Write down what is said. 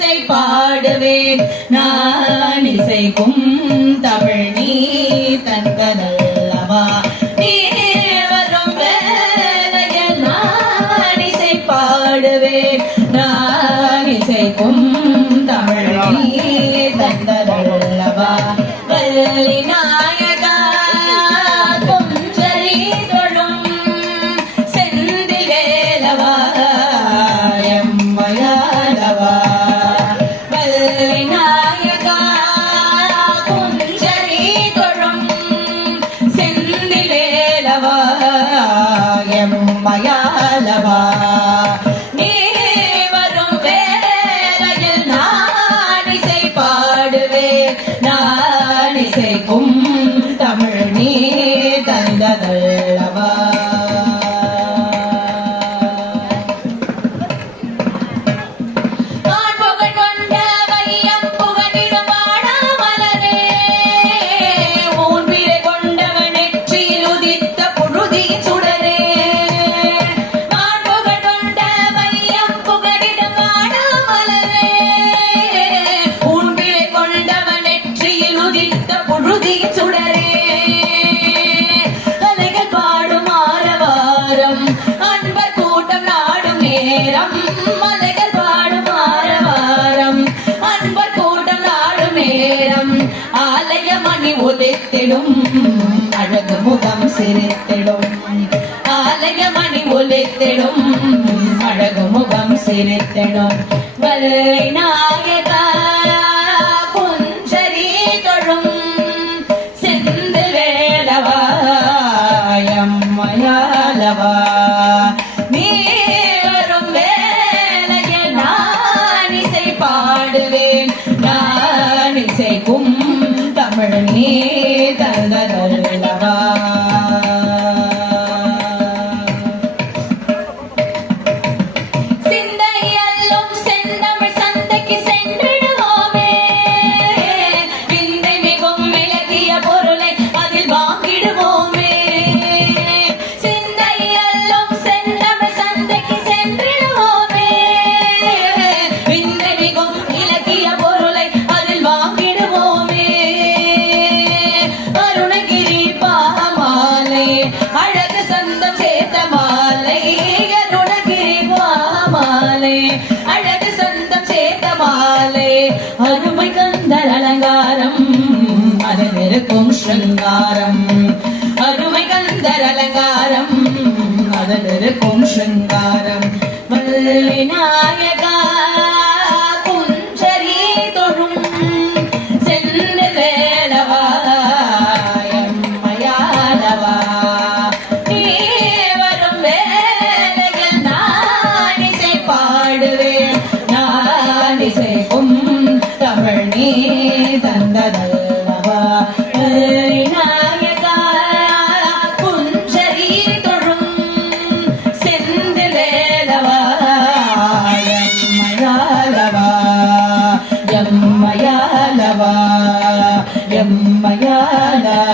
இசை பாடுவேன் நான் இசைக்கும் தமிழ் நீ தந்ததல்லவா நீ வரும் வேளையில் நான் இசை பாடுவேன் நான் இசைக்கும் தமிழ் நீ தந்ததல்லவா வள்ளி நாயகா கொஞ்சரி தொழும் செந்தில் வேலவா எம்மையாளவா வள்ளி நாயகா கொஞ்சரி தொழும் செந்தில் வேலவா எம்மையாளவா நீ வரும் வேளையில் நான் இசை பாடுவேன் நான் இசைக்கும் தமிழ் நீ தந்ததல்லவா மலைகள் பாடும் ஆரவாரம் அன்பர் கூட்டம் நாடும் நேரம் ஆலய மணி ஒலித்திடும் அழகு முகம் சிரித்திடும் ஆலய மணி ஒலித்திடும் அழகு முகம் சிரித்திடும் வள்ளி நாயகா கொஞ்சரி தொழும் செந்தில் வேலவா எம்மையாளவா பாடுவேன் நான் இசைக்கும் தமிழ் நீ தந்ததல்லவா சிந்தையல்லும் செந்தமிழ் சந்தைக்கு சென்றிடுவோமே விந்தை மிகும் விலகிய பொருளை அதில் வாங்கிடுவோமே சிந்தையல்லும் செந்தமிழ் சந்தைக்கு சென்றிடுவோமே அழகு சந்தம் சேர்த்த மாலை அருணகிரி மாலை அழகு சந்தம் சேர்த்த மாலை அருமை கந்தர் அலங்காரம் அதில் இருக்கும் ஸ்ருங்காரம் அருமை கந்தர் அலங்காரம் அதில் இருக்கும் ஸ்ருங்காரம் வள்ளி நாயகா குஞ்சரி தொழும் செந்தில் வேலவா எம்மையாளவா நான் இசைக்கும் தமிழ் நீ தந்ததல்லவா வள்ளி நாயகா குஞ்சரி தொழும் செந்தில் வேலவா எம்மையாளவா எம்மையாளவா எம்மையாளவா